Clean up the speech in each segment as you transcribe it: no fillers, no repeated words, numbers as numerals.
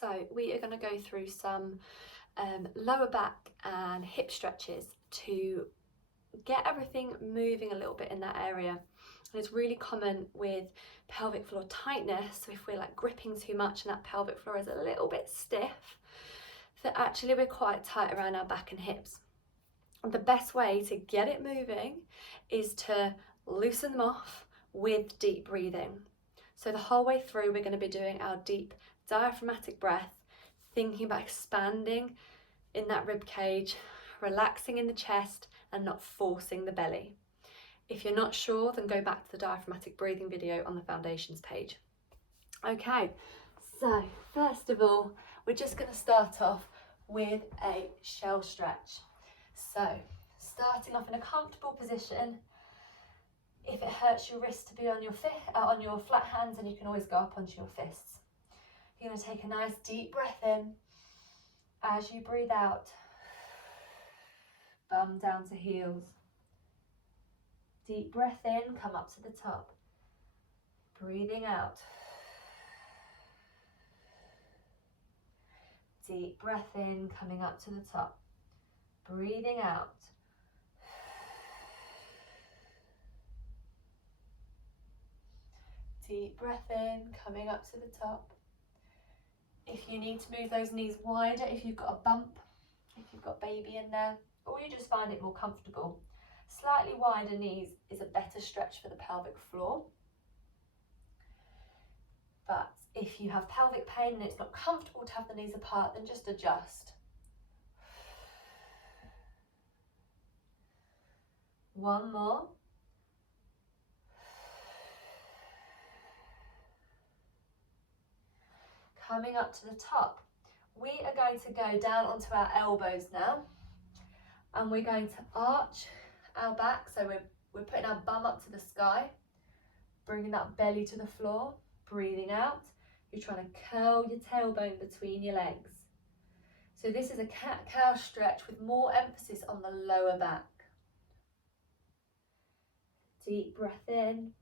So we are going to go through some lower back and hip stretches to get everything moving a little bit in that area. And it's really common with pelvic floor tightness, so if we're like gripping too much and that pelvic floor is a little bit stiff, that actually we're quite tight around our back and hips. And the best way to get it moving is to loosen them off with deep breathing. So the whole way through we're going to be doing our deep diaphragmatic breath, thinking about expanding in that rib cage, relaxing in the chest and not forcing the belly. If you're not sure, then go back to the diaphragmatic breathing video on the foundations page. Okay, so first of all, we're just going to start off with a shell stretch. So starting off in a comfortable position. If it hurts your wrist to be on your flat hands, then you can always go up onto your fists. You're going to take a nice deep breath in. As you breathe out, bum down to heels. Deep breath in, come up to the top. Breathing out. Deep breath in, coming up to the top. Breathing out. Deep breath in, coming up to the top. If you need to move those knees wider, if you've got a bump, if you've got baby in there, or you just find it more comfortable, slightly wider knees is a better stretch for the pelvic floor. But if you have pelvic pain and it's not comfortable to have the knees apart, then just adjust. One more. Coming up to the top, we are going to go down onto our elbows now, and we're going to arch our back, so we're putting our bum up to the sky, bringing that belly to the floor, breathing out. You're trying to curl your tailbone between your legs. So this is a cat-cow stretch with more emphasis on the lower back. Deep breath in,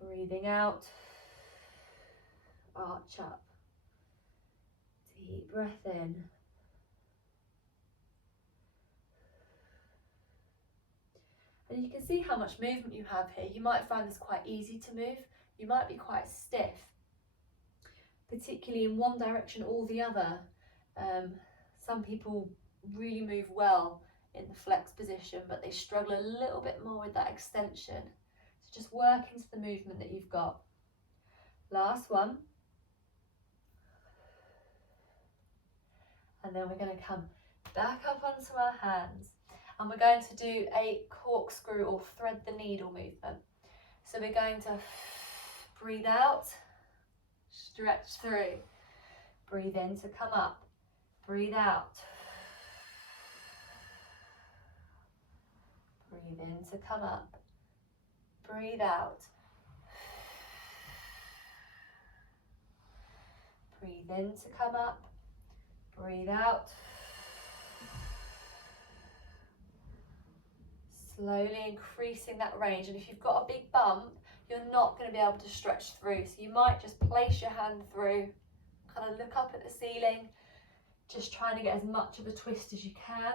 breathing out. Arch up. Deep breath in. And you can see how much movement you have here. You might find this quite easy to move. You might be quite stiff, particularly in one direction or the other. Some people really move well in the flex position, but they struggle a little bit more with that extension. So just work into the movement that you've got. Last one. And then we're going to come back up onto our hands, and we're going to do a corkscrew or thread the needle movement. So we're going to breathe out, stretch through, breathe in to come up, breathe out, breathe in to come up, breathe out, breathe in to come up, breathe out. Slowly increasing that range, and if you've got a big bump, you're not going to be able to stretch through. So you might just place your hand through, kind of look up at the ceiling, just trying to get as much of a twist as you can.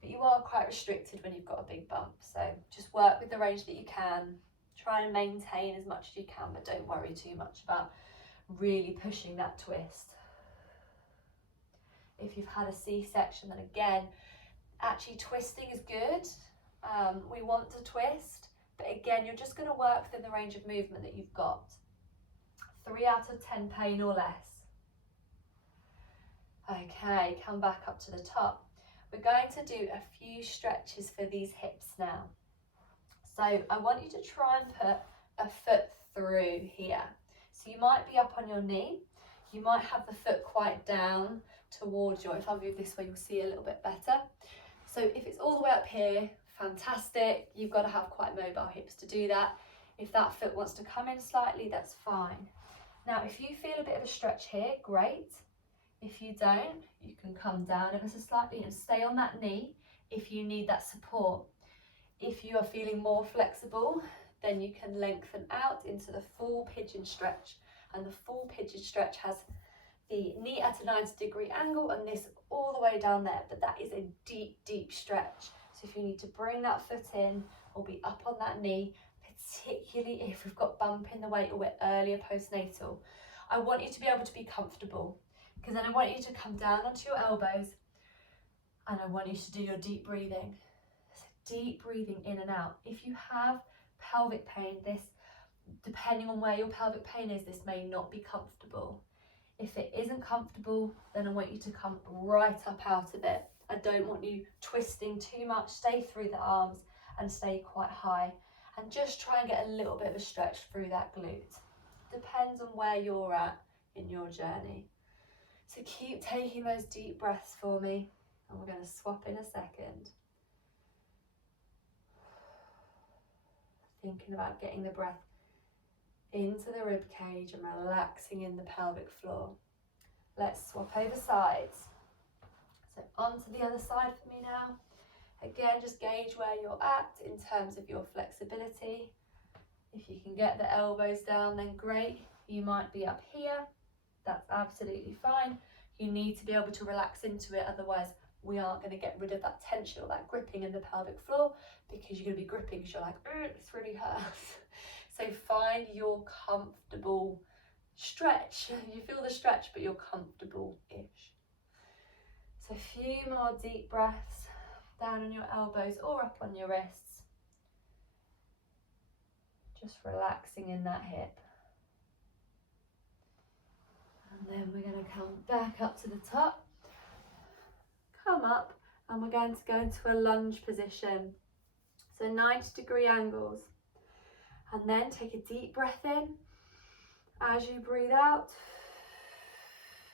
But you are quite restricted when you've got a big bump. So just work with the range that you can. Try and maintain as much as you can, but don't worry too much about really pushing that twist. If you've had a C-section, then again, actually twisting is good. We want to twist, but again, you're just going to work within the range of movement that you've got. 3 out of 10 pain or less. Okay, come back up to the top. We're going to do a few stretches for these hips now. So I want you to try and put a foot through here. So you might be up on your knee. You might have the foot quite down towards you. If I move this way, you'll see a little bit better. So if it's all the way up here, fantastic. You've got to have quite mobile hips to do that. If that foot wants to come in slightly, that's fine. Now, if you feel a bit of a stretch here, great. If you don't, you can come down ever so slightly and stay on that knee if you need that support. If you are feeling more flexible, then you can lengthen out into the full pigeon stretch and the full pigeon stretch has the knee at a 90-degree angle and this all the way down there, but that is a deep, deep stretch. So if you need to bring that foot in or be up on that knee, particularly if we've got bump in the weight or we're earlier postnatal, I want you to be able to be comfortable, because then I want you to come down onto your elbows and I want you to do your deep breathing. So deep breathing in and out. If you have pelvic pain, this, depending on where your pelvic pain is, this may not be comfortable. If it isn't comfortable, then I want you to come right up out of it. I don't want you twisting too much. Stay through the arms and stay quite high. And just try and get a little bit of a stretch through that glute. Depends on where you're at in your journey. So keep taking those deep breaths for me. And we're going to swap in a second. Thinking about getting the breath into the rib cage and relaxing in the pelvic floor. Let's swap over sides. So onto the other side for me now. Again, just gauge where you're at in terms of your flexibility. If you can get the elbows down, then great. You might be up here. That's absolutely fine. You need to be able to relax into it, otherwise we aren't going to get rid of that tension or that gripping in the pelvic floor, because you're going to be gripping because you're like, this really hurts. So find your comfortable stretch. You feel the stretch, but you're comfortable-ish. So a few more deep breaths down on your elbows or up on your wrists. Just relaxing in that hip. And then we're going to come back up to the top. Come up, and we're going to go into a lunge position. So 90-degree angles. And then take a deep breath in. As you breathe out,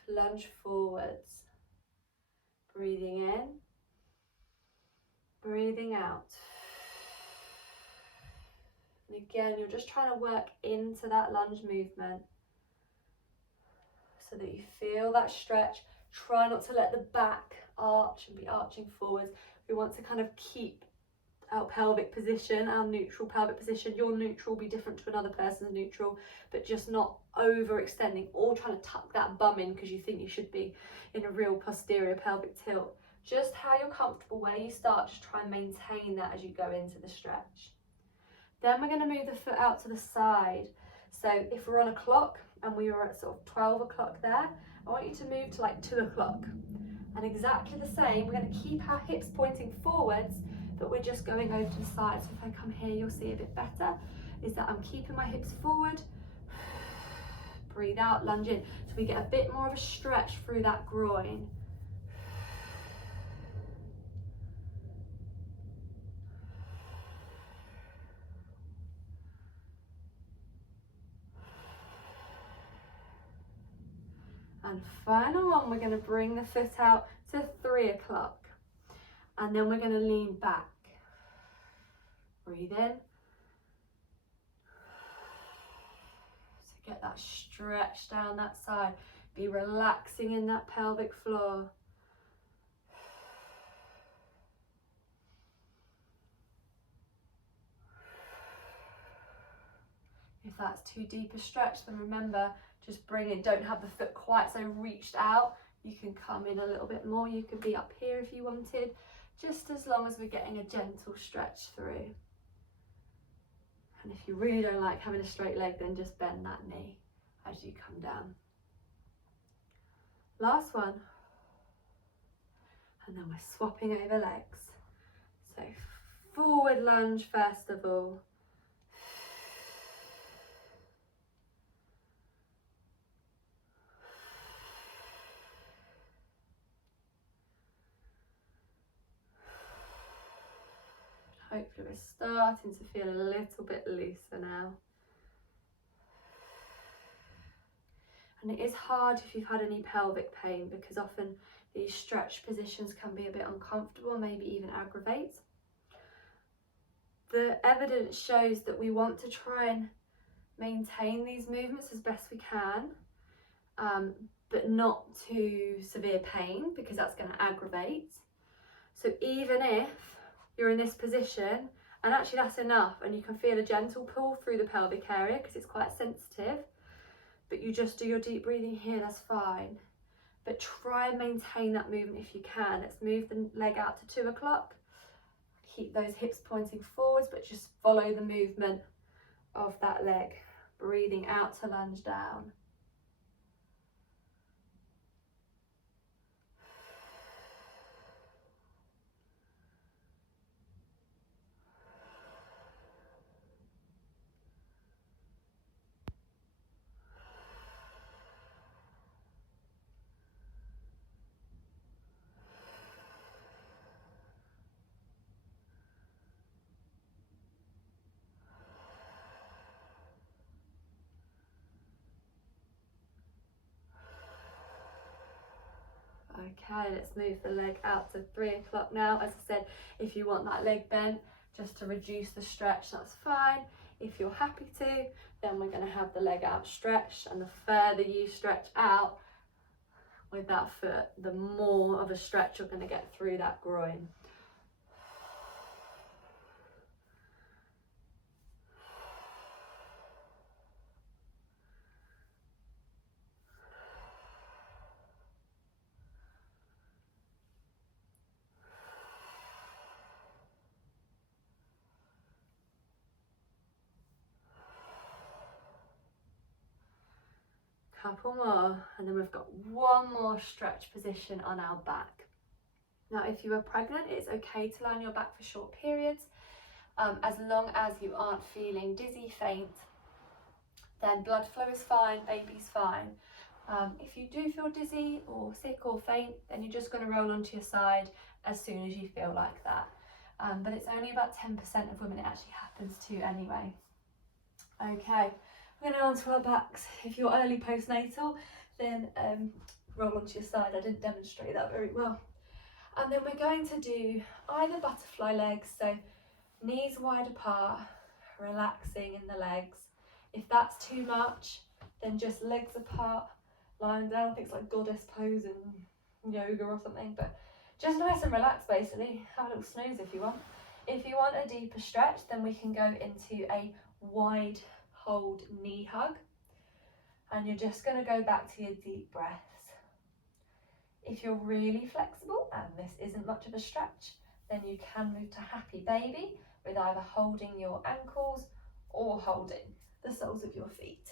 lunge forwards. Breathing in, breathing out. And again, you're just trying to work into that lunge movement so that you feel that stretch. Try not to let the back arch and be arching forwards. We want to kind of keep our pelvic position, our neutral pelvic position. Your neutral will be different to another person's neutral, but just not overextending or trying to tuck that bum in because you think you should be in a real posterior pelvic tilt. Just how you're comfortable, where you start, just try and maintain that as you go into the stretch. Then we're going to move the foot out to the side. So if we're on a clock and we were at sort of 12 o'clock there, I want you to move to like 2 o'clock. And exactly the same, we're going to keep our hips pointing forwards, but we're just going over to the side. So if I come here, you'll see a bit better, is that I'm keeping my hips forward, breathe out, lunge in. So we get a bit more of a stretch through that groin. And final one, we're going to bring the foot out to 3 o'clock. And then we're going to lean back. Breathe in. So get that stretch down that side. Be relaxing in that pelvic floor. If that's too deep a stretch, then remember, just bring it. Don't have the foot quite so reached out. You can come in a little bit more. You could be up here if you wanted, just as long as we're getting a gentle stretch through. And if you really don't like having a straight leg, then just bend that knee as you come down. Last one. And then we're swapping over legs. So forward lunge first of all. Hopefully we're starting to feel a little bit looser now. And it is hard if you've had any pelvic pain, because often these stretch positions can be a bit uncomfortable, maybe even aggravate. The evidence shows that we want to try and maintain these movements as best we can, but not to severe pain, because that's going to aggravate. So even if you're in this position, and actually that's enough, and you can feel a gentle pull through the pelvic area because it's quite sensitive, but you just do your deep breathing here, that's fine. But try and maintain that movement if you can. Let's move the leg out to 2 o'clock. Keep those hips pointing forwards, but just follow the movement of that leg. Breathing out to lunge down. Okay, let's move the leg out to 3 o'clock now. As I said, if you want that leg bent, just to reduce the stretch, that's fine. If you're happy to, then we're going to have the leg outstretched, and the further you stretch out with that foot, the more of a stretch you're going to get through that groin. Couple more, and then we've got one more stretch position on our back. Now, if you are pregnant, it's okay to lie on your back for short periods, as long as you aren't feeling dizzy, faint. Then blood flow is fine, baby's fine. If you do feel dizzy or sick or faint, then you're just going to roll onto your side as soon as you feel like that. But it's only about 10% of women it actually happens to anyway. Okay. We're going on to our backs. If you're early postnatal, then roll onto your side. I didn't demonstrate that very well. And then we're going to do either butterfly legs, so knees wide apart, relaxing in the legs. If that's too much, then just legs apart, lying down. I think it's like goddess pose in yoga or something, but just nice and relaxed basically. Have a little snooze if you want. If you want a deeper stretch, then we can go into a wide hold knee hug, and you're just going to go back to your deep breaths. If you're really flexible and this isn't much of a stretch, then you can move to happy baby with either holding your ankles or holding the soles of your feet.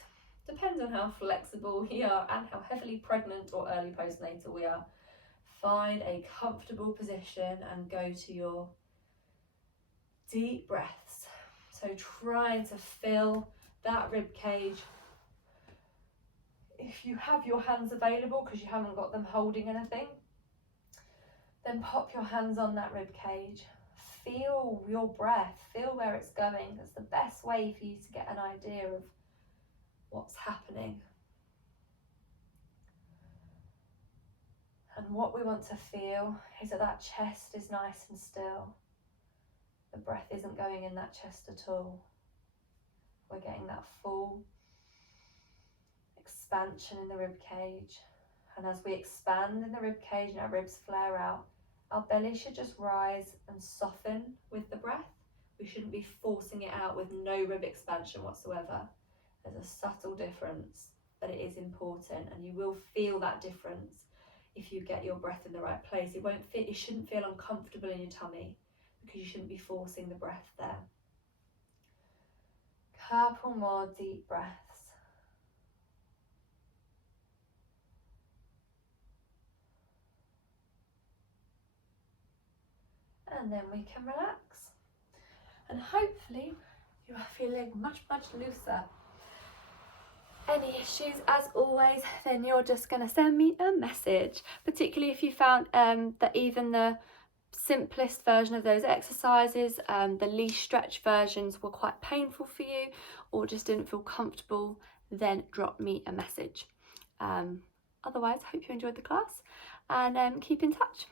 Depends on how flexible we are and how heavily pregnant or early postnatal we are. Find a comfortable position and go to your deep breaths. So trying to fill that rib cage. If you have your hands available because you haven't got them holding anything, then pop your hands on that rib cage. Feel your breath, feel where it's going. That's the best way for you to get an idea of what's happening. And what we want to feel is that that chest is nice and still. The breath isn't going in that chest at all. We're getting that full expansion in the rib cage. And as we expand in the rib cage and our ribs flare out, our belly should just rise and soften with the breath. We shouldn't be forcing it out with no rib expansion whatsoever. There's a subtle difference, but it is important, and you will feel that difference if you get your breath in the right place. It shouldn't feel uncomfortable in your tummy because you shouldn't be forcing the breath there. Couple more deep breaths. And then we can relax. And hopefully you are feeling much, much looser. Any issues, as always, then you're just going to send me a message, particularly if you found that even the simplest version of those exercises, the least stretch versions, were quite painful for you or just didn't feel comfortable, then drop me a message. Otherwise, hope you enjoyed the class, and keep in touch.